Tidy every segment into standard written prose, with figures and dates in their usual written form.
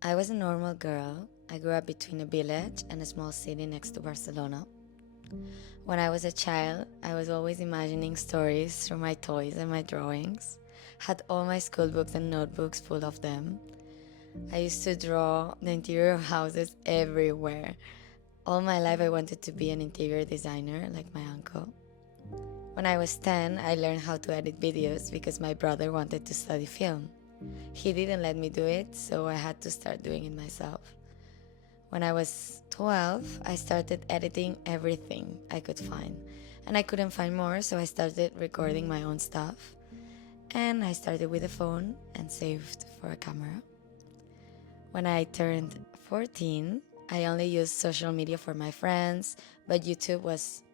I was a normal girl. I grew up between a village and a small city next to Barcelona. When I was a child, I was always imagining stories through my toys and my drawings. Had all my school books and notebooks full of them. I used to draw the interior of houses everywhere. All my life I wanted to be an interior designer like my uncle. When I was 10, I learned how to edit videos because my brother wanted to study film. He didn't let me do it, so I had to start doing it myself. When I was 12, I started editing everything I could find. And I couldn't find more, so I started recording my own stuff. And I started with a phone and saved for a camera. When I turned 14, I only used social media for my friends, but YouTube was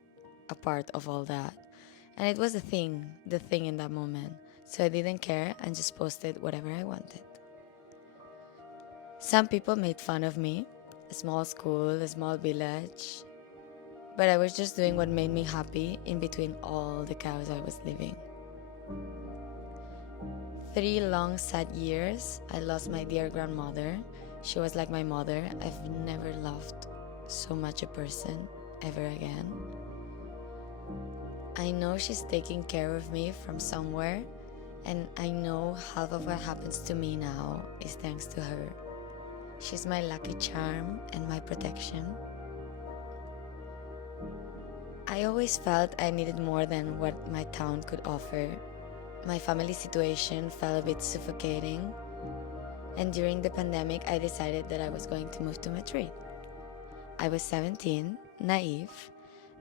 a part of all that. And it was the thing in that moment. So I didn't care and just posted whatever I wanted. Some people made fun of me, a small school, a small village, but I was just doing what made me happy in between all the chaos I was living. 3 long sad years, I lost my dear grandmother. She was like my mother. I've never loved so much a person ever again. I know she's taking care of me from somewhere, and I know half of what happens to me now is thanks to her. She's my lucky charm and my protection. I always felt I needed more than what my town could offer. My family situation felt a bit suffocating, and during the pandemic, I decided that I was going to move to Madrid. I was 17, naive,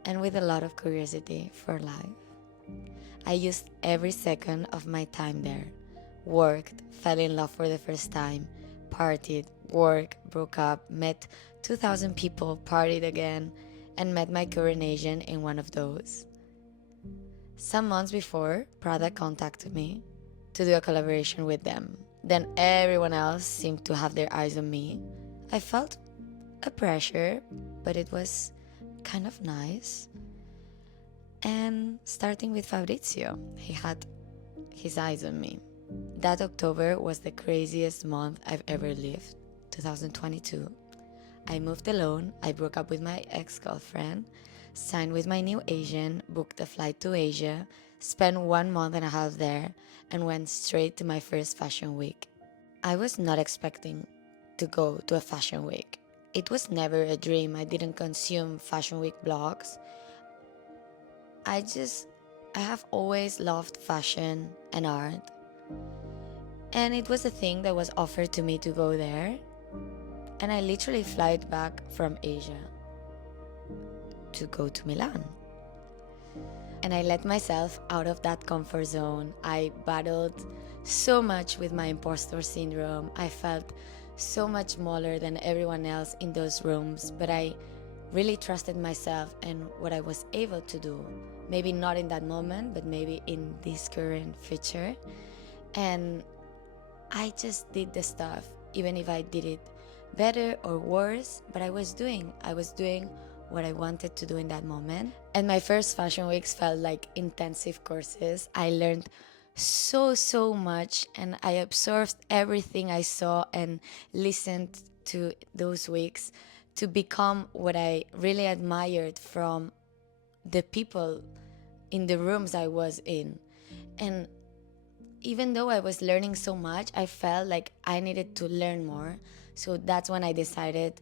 and with a lot of curiosity for life. I used every second of my time there. Worked, fell in love for the first time, partied, worked, broke up, met 2,000 people, partied again, and met my current agent in one of those. Some months before, Prada contacted me to do a collaboration with them. Then everyone else seemed to have their eyes on me. I felt a pressure, but it was kind of nice. And starting with Fabrizio, he had his eyes on me. That October was the craziest month I've ever lived, 2022. I moved alone, I broke up with my ex-girlfriend, signed with my new agent, booked a flight to Asia, spent 1 month and a half there, and went straight to my first fashion week. I was not expecting to go to a fashion week. It was never a dream. I didn't consume fashion week blogs. I have always loved fashion and art. And it was a thing that was offered to me to go there. And I literally flew back from Asia to go to Milan. And I let myself out of that comfort zone. I battled so much with my imposter syndrome. I felt so much smaller than everyone else in those rooms, but I really trusted myself and what I was able to do. Maybe not in that moment, but maybe in this current future. And I just did the stuff, even if I did it better or worse, but I was doing what I wanted to do in that moment. And my first fashion weeks felt like intensive courses. I learned so much, and I absorbed everything I saw and listened to those weeks to become what I really admired from the people in the rooms I was in. And even though I was learning so much, I felt like I needed to learn more. So that's when I decided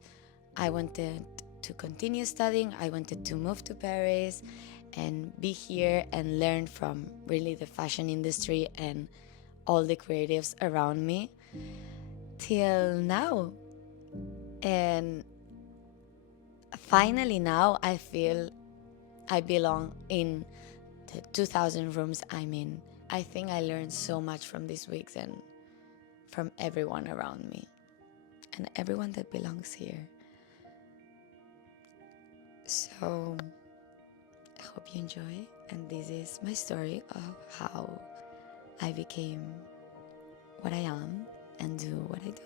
I wanted to continue studying. I wanted to move to Paris and be here and learn from really the fashion industry and all the creatives around me till now. And finally now I feel I belong in the 2000 rooms I'm in. I think I learned so much from these weeks and from everyone around me and everyone that belongs here. So I hope you enjoy, and this is my story of how I became what I am and do what I do.